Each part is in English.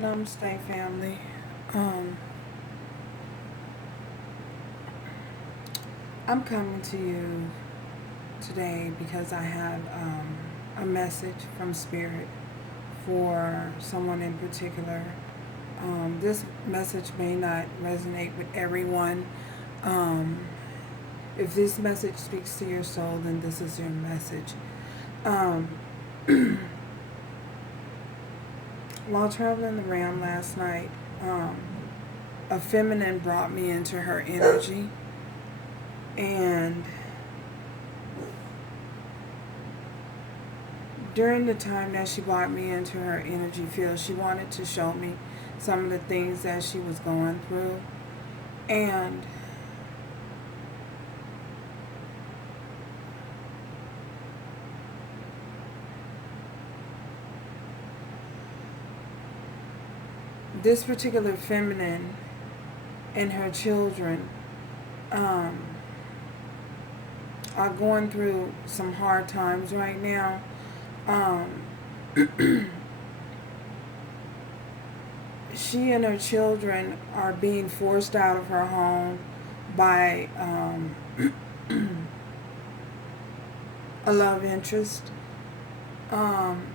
Namaste, family. Um, I'm coming to you today because I have a message from Spirit for someone in particular. This message may not resonate with everyone. Um, if this message speaks to your soul, then this is your message. Um, while traveling the Ram last night, um, a feminine brought me into her energy, and during the time that she brought me into her energy field, she wanted to show me some of the things that she was going through. And this particular feminine and her children um, are going through some hard times right now. Um, she and her children are being forced out of her home by a love interest. Um,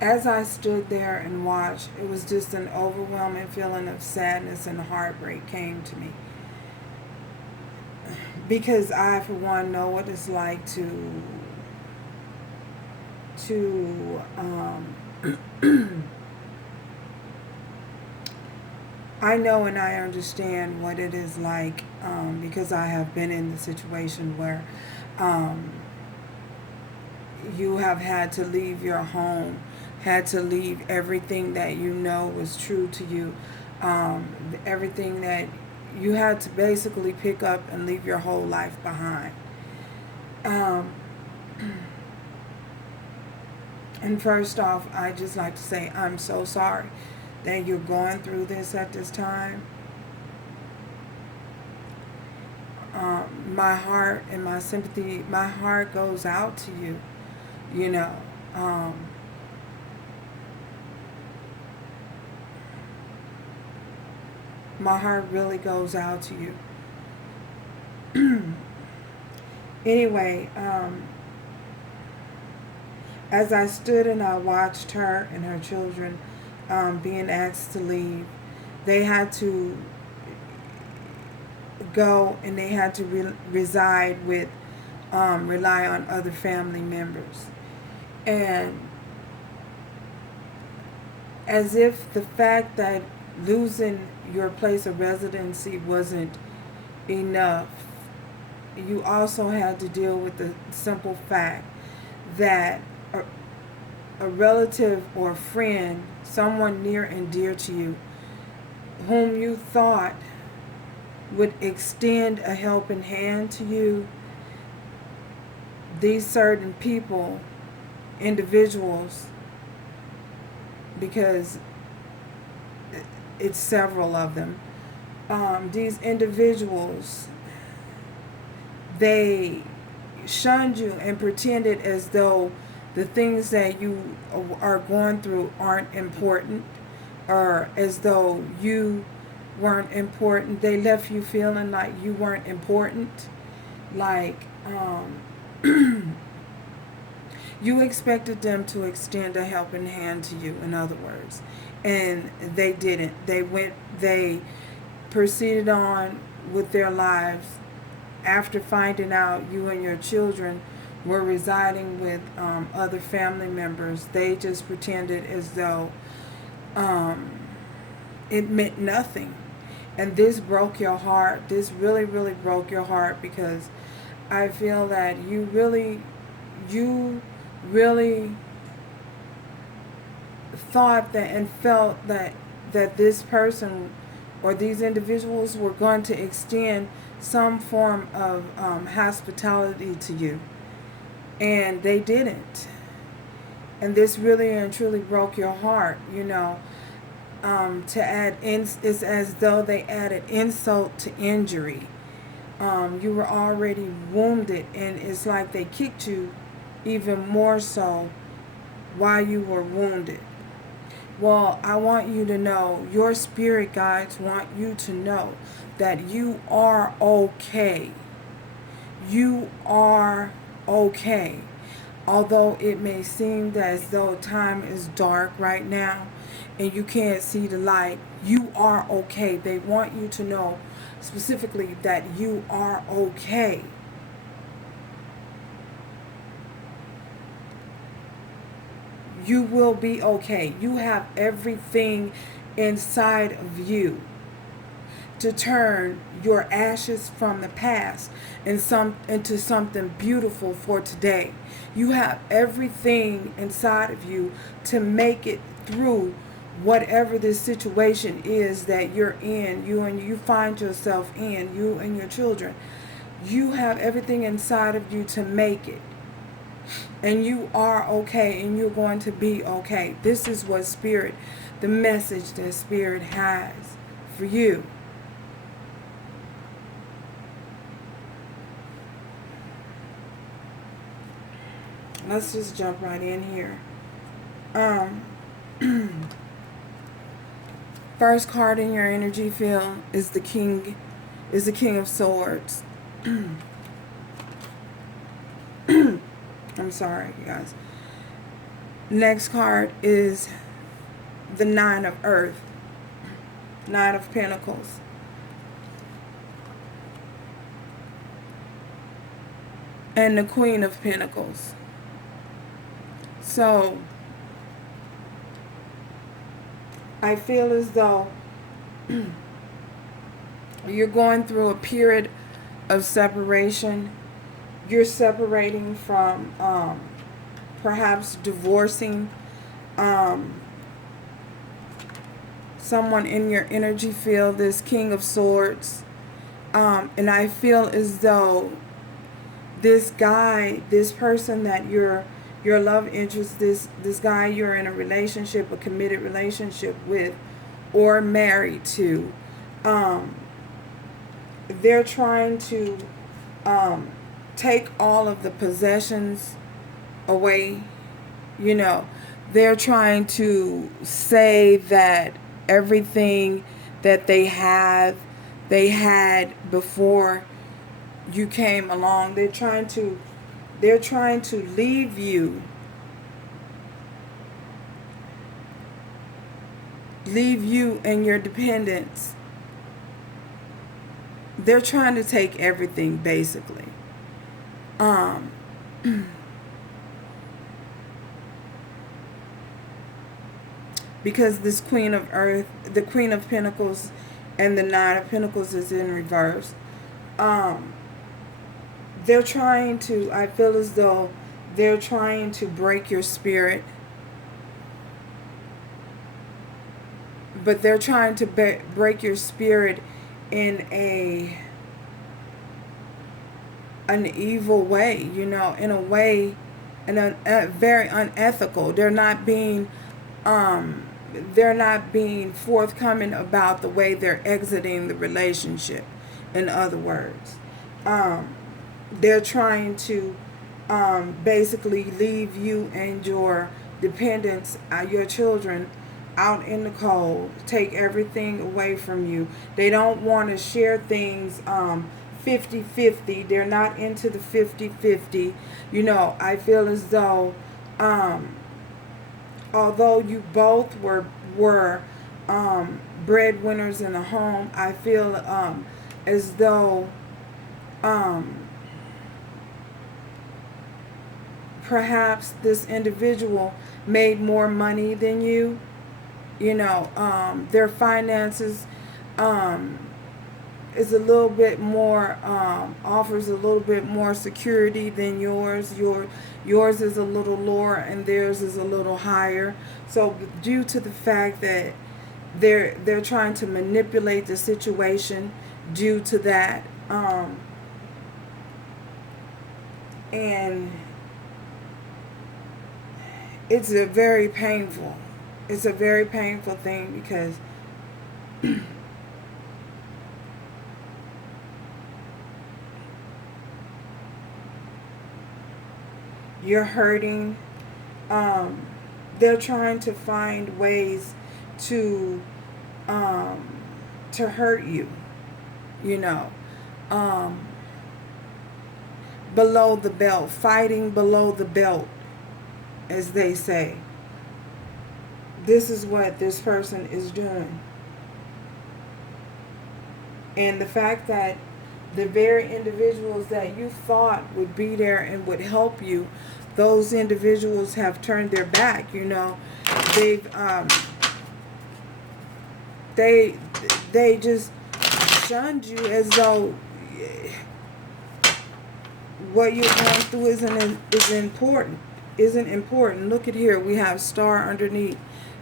as I stood there and watched, it was just an overwhelming feeling of sadness and heartbreak came to me. Because I, for one, know what it's like to I know and I understand what it is like, because I have been in the situation where um, you have had to leave your home, had to leave everything that you know was true to you, everything that you had to basically pick up and leave your whole life behind. Um, and first off, I just like to say I'm so sorry that you're going through this at this time. My heart and my sympathy, my heart goes out to you, you know. Um, my heart really goes out to you. Anyway, as I stood and I watched her and her children being asked to leave, they had to go and they had to reside with, rely on other family members. And as if the fact that losing your place of residency wasn't enough, you also had to deal with the simple fact that a relative or friend, someone near and dear to you, whom you thought would extend a helping hand to you, these certain people, individuals, because it's several of them, these individuals, they shunned you and pretended as though the things that you are going through aren't important, or as though you weren't important. They left you feeling like you weren't important, like you expected them to extend a helping hand to you, in other words, and they didn't. They proceeded on with their lives after finding out you and your children were residing with other family members. They just pretended as though um, it meant nothing. And this broke your heart. This really, really broke your heart, because I feel that you really thought that and felt that this person or these individuals were going to extend some form of hospitality to you, and they didn't. And this really and truly broke your heart, you know. To add it's as though they added insult to injury. You were already wounded, and it's like they kicked you even more so while you were wounded. Well, I want you to know, your spirit guides want you to know that you are okay. You are okay. Although it may seem as though time is dark right now and you can't see the light, you are okay. They want you to know specifically that you are okay. You will be okay. You have everything inside of you to turn your ashes from the past into something beautiful for today. You have everything inside of you to make it through whatever this situation is that you're in, you find yourself in, you and your children. You have everything inside of you to make it. And you are okay, and you're going to be okay. This is what Spirit, the message that Spirit has for you. Let's just jump right in here. First card in your energy field is the King of Swords. I'm sorry, you guys. Next card is the Nine of Earth. Nine of Pentacles. And the Queen of Pentacles. So, I feel as though you're going through a period of separation. You're separating from perhaps divorcing someone in your energy field, this King of Swords. And I feel as though this guy, this person that your love interest, this guy you're in a relationship, a committed relationship with, or married to, they're trying to take all of the possessions away. You know, they're trying to say that everything that they had before you came along. They're trying to leave you and your dependence. They're trying to take everything, basically. Because this Queen of Earth, the Queen of Pentacles, and the Nine of Pentacles is in reverse. They're trying to, I feel as though they're trying to break your spirit. But they're trying to break your spirit in an evil way, you know, in a way, in a very unethical. They're not being forthcoming about the way they're exiting the relationship. In other words, they're trying to basically leave you and your dependents, your children, out in the cold, take everything away from you. They don't want to share things 50-50. They're not into the 50-50. You know, I feel as though although you both were breadwinners in the home, I feel as though perhaps this individual made more money than you. You know, their finances is a little bit more, offers a little bit more security than yours. Yours is a little lower and theirs is a little higher. So due to the fact that they're trying to manipulate the situation due to that, and it's a very painful thing because You're hurting. They're trying to find ways to um, to hurt you. You know, um, below the belt, fighting below the belt, as they say. This is what this person is doing. And the fact that the very individuals that you thought would be there and would help you, those individuals have turned their back. You know, they've they they just shunned you, as though what you're going through isn't important. Look at here, we have star underneath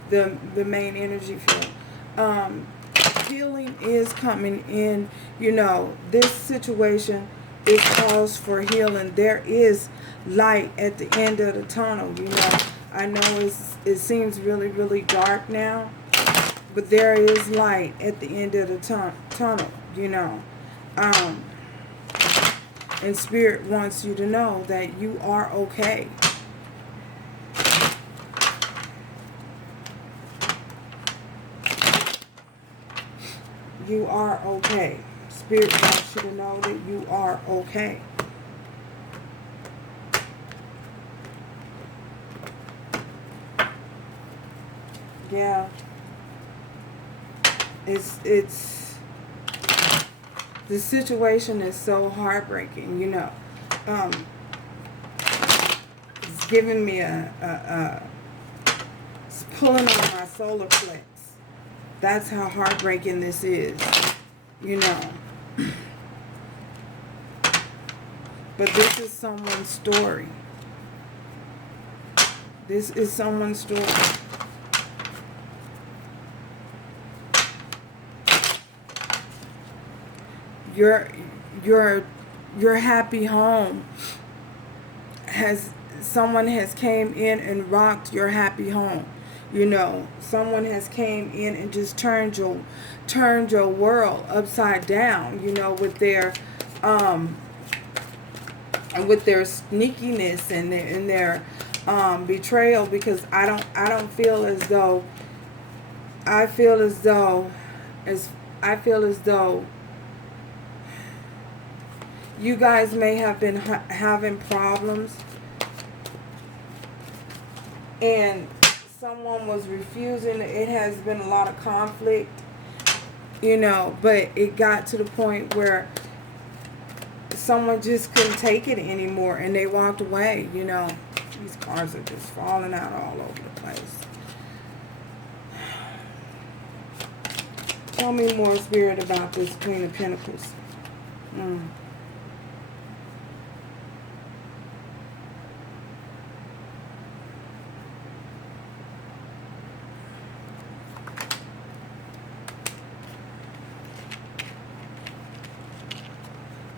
the main energy field. Healing is coming in. You know, this situation is cause for healing. There is light at the end of the tunnel. You know, I know it seems really, really dark now, but there is light at the end of the tunnel. You know, and Spirit wants you to know that you are okay. You are okay. Spirit wants you to know that you are okay. Yeah. It's the situation is so heartbreaking, you know. It's giving me it's pulling on my solar flex. That's how heartbreaking this is, you know. But this is someone's story. This is someone's story. Your happy home someone has came in and rocked your happy home. You know, someone has came in and just turned your world upside down, you know, with their sneakiness and their betrayal, because I don't feel as though I feel as though you guys may have been having problems, and someone was refusing. It has been a lot of conflict, you know, but it got to the point where someone just couldn't take it anymore and they walked away, you know. These cards are just falling out all over the place. Tell me more, Spirit, about this Queen of Pentacles.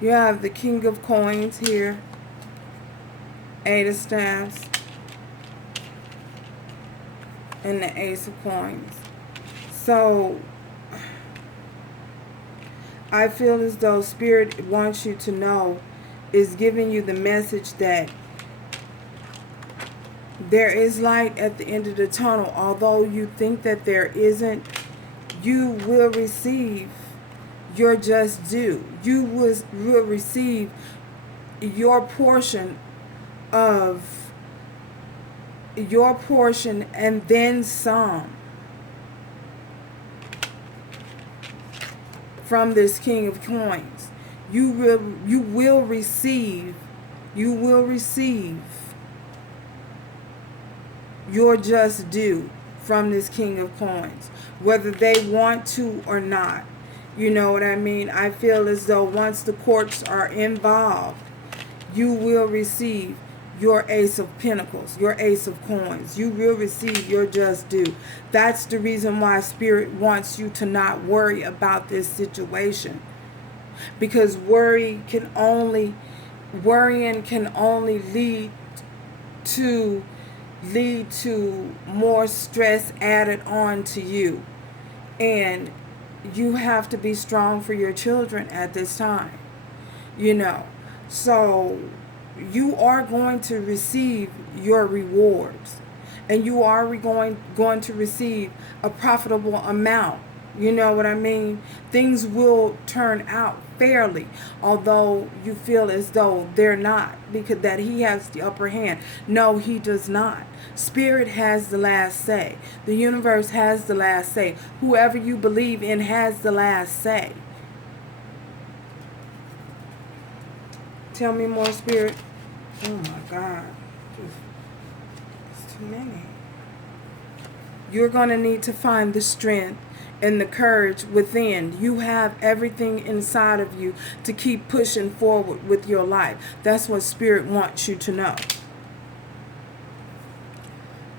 You have the King of Coins here, Eight of Staffs, and the Ace of Coins. So I feel as though Spirit wants you to know, is giving you the message that there is light at the end of the tunnel. Although you think that there isn't, you will receive your just due. You will receive your portion and then some from this King of Coins. You will receive your just due from this King of Coins, whether they want to or not. You know what I mean? I feel as though once the courts are involved, you will receive your Ace of Pentacles, your Ace of Coins. You will receive your just due. That's the reason why Spirit wants you to not worry about this situation. Because worrying can only lead to more stress added on to you. And you have to be strong for your children at this time, you know. So you are going to receive your rewards, and you are going to receive a profitable amount. You know what I mean? Things will turn out fairly, although you feel as though they're not, because that he has the upper hand. No, he does not. Spirit has the last say. The universe has the last say. Whoever you believe in has the last say. Tell me more, Spirit. Oh my God. It's too many. You're going to need to find the strength and the courage within. You have everything inside of you to keep pushing forward with your life. That's what Spirit wants you to know.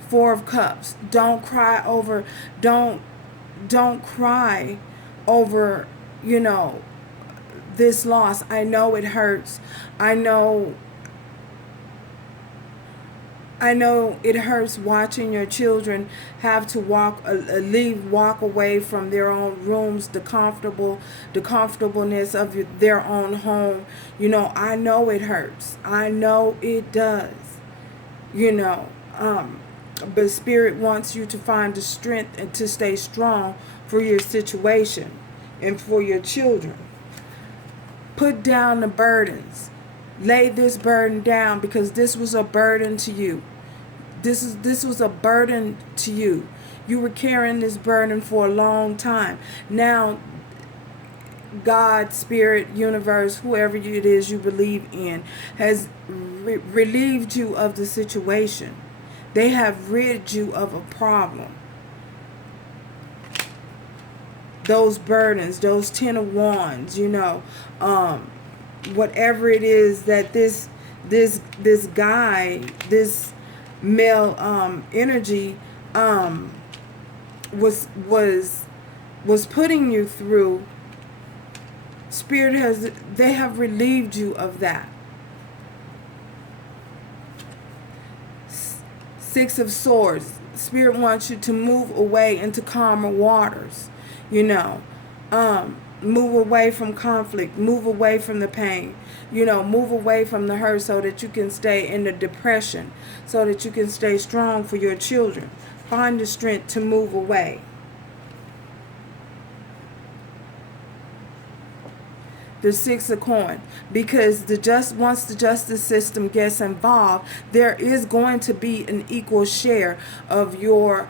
Four of Cups. Don't cry over, don't cry over, this loss. I know it hurts. I know it hurts watching your children have to walk away from their own rooms, the comfortableness of their own home. I know it hurts. I know it does. But Spirit wants you to find the strength and to stay strong for your situation and for your children. Put down the burdens. Lay this burden down, because this was a burden to you. This was a burden to you. You were carrying this burden for a long time. Now, God, Spirit, universe, whoever it is you believe in, has relieved you of the situation. They have rid you of a problem. Those burdens, those 10 of Wands, whatever it is that this guy, this male energy was putting you through. Spirit they have relieved you of that. Six of Swords. Spirit wants you to move away into calmer waters. Move away from conflict, move away from the pain, move away from the hurt, so that you can stay in the depression, so that you can stay strong for your children. Find the strength to move away. The Six of Coins, because once the justice system gets involved, there is going to be an equal share of your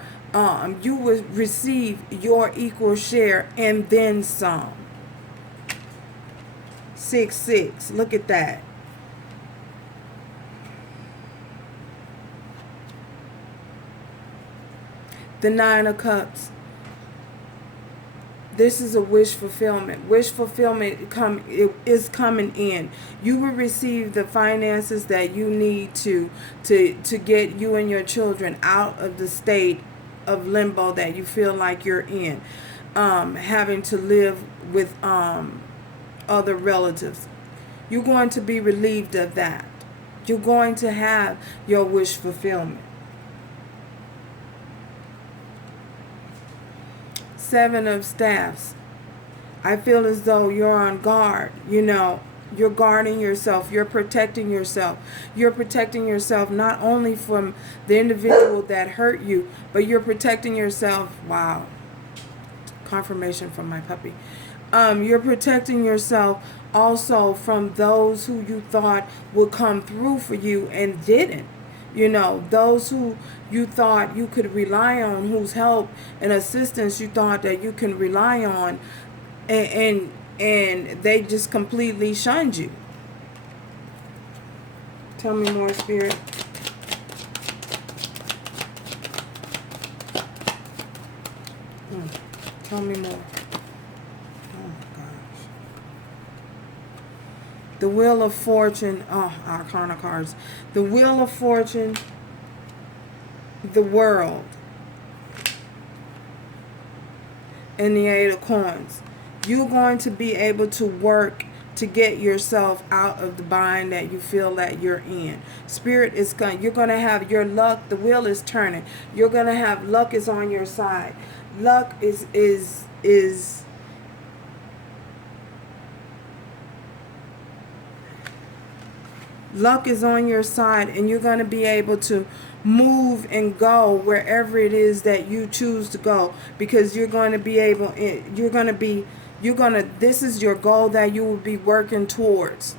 you will receive your equal share and then some. 6-6. Look at that. The Nine of Cups. This is a wish fulfillment. Wish fulfillment is coming in. You will receive the finances that you need to get you and your children out of the state of limbo that you feel like you're in, having to live with other relatives. You're going to be relieved of that. You're going to have your wish fulfillment. 7 of Staffs. I feel as though you're on guard. You're guarding yourself. You're protecting yourself. You're protecting yourself not only from the individual that hurt you, but you're protecting yourself. Wow. Confirmation from my puppy. You're protecting yourself also from those who you thought would come through for you and didn't. Those who you thought you could rely on, whose help and assistance you thought that you can rely on, and they just completely shunned you. Tell me more, Spirit. Tell me more. Oh my gosh. The Wheel of Fortune. Oh, Arcana cards. The Wheel of Fortune. The World. And the Eight of Coins. You're going to be able to work to get yourself out of the bind that you feel that you're in. Spirit is going. You're going to have your luck. The wheel is turning. You're going to have luck is on your side. Luck is Luck is on your side, and you're going to be able to move and go wherever it is that you choose to go, because you're going to be able, this is your goal that you will be working towards.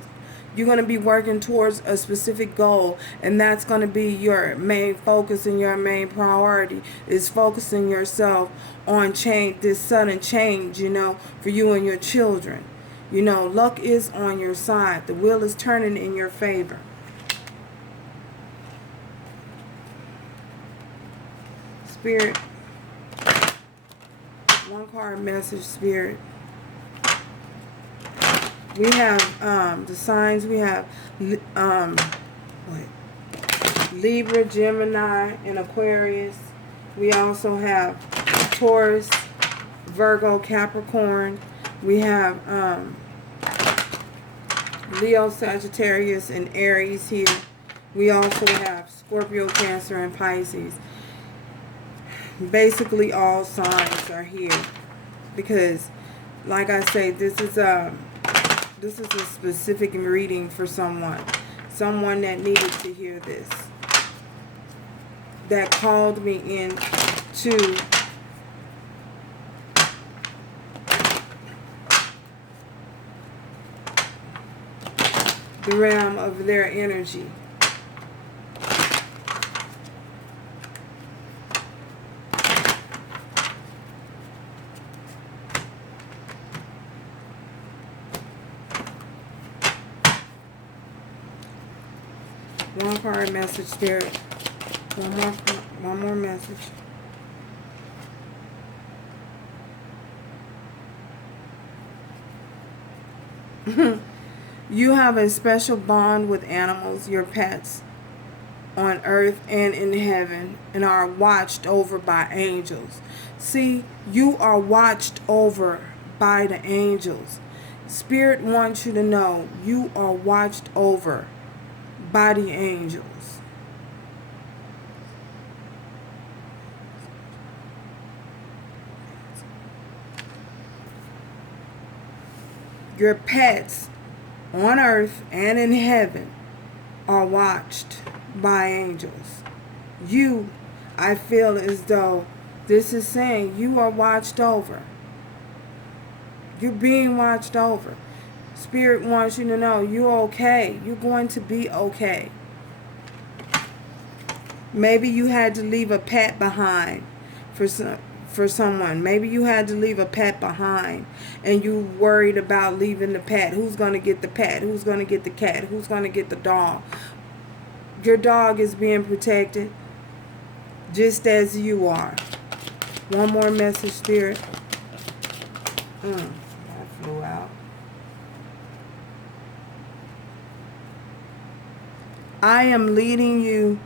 You're going to be working towards a specific goal, and that's going to be your main focus, and your main priority is focusing yourself on change, this sudden change, for you and your children. Luck is on your side. The wheel is turning in your favor. Spirit, one card message, Spirit. We have the signs. We have Libra, Gemini, and Aquarius. We also have Taurus, Virgo, Capricorn. We have Leo, Sagittarius, and Aries here. We also have Scorpio, Cancer, and Pisces. Basically, all signs are here because, like I say, this is a specific reading for someone that needed to hear this, that called me in to the realm of their energy. One card message, Spirit. One more message. You have a special bond with animals, your pets, on earth and in heaven, and are watched over by angels. See, you are watched over by the angels. Spirit wants you to know you are watched over by the angels. Your pets on earth and in heaven are watched by angels. You, I feel as though this is saying you are watched over. You're being watched over. Spirit wants you to know you're okay. You're going to be okay. Maybe you had to leave a pet behind for someone. Maybe you had to leave a pet behind and you worried about leaving the pet. Who's going to get the pet? Who's going to get the cat? Who's going to get the dog? Your dog is being protected just as you are. One more message, Spirit. That flew out. I am leading you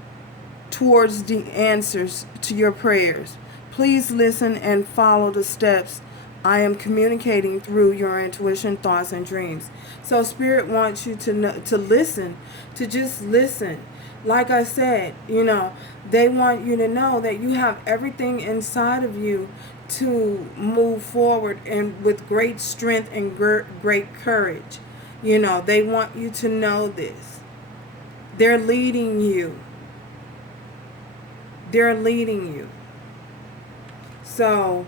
towards the answers to your prayers. Please listen and follow the steps I am communicating through your intuition, thoughts, and dreams. So Spirit wants you to know, to listen, to just listen. Like I said, they want you to know that you have everything inside of you to move forward and with great strength and great courage. They want you to know this. They're leading you. They're leading you. So,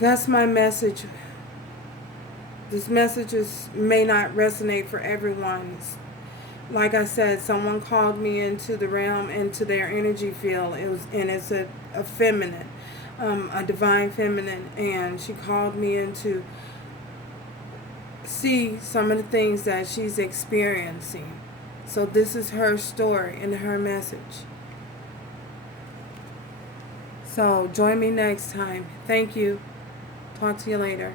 that's my message. This message may not resonate for everyone. Like I said, someone called me into the realm, into their energy field. It's a feminine, a divine feminine, and she called me in to see some of the things that she's experiencing. So this is her story and her message. So join me next time. Thank you. Talk to you later.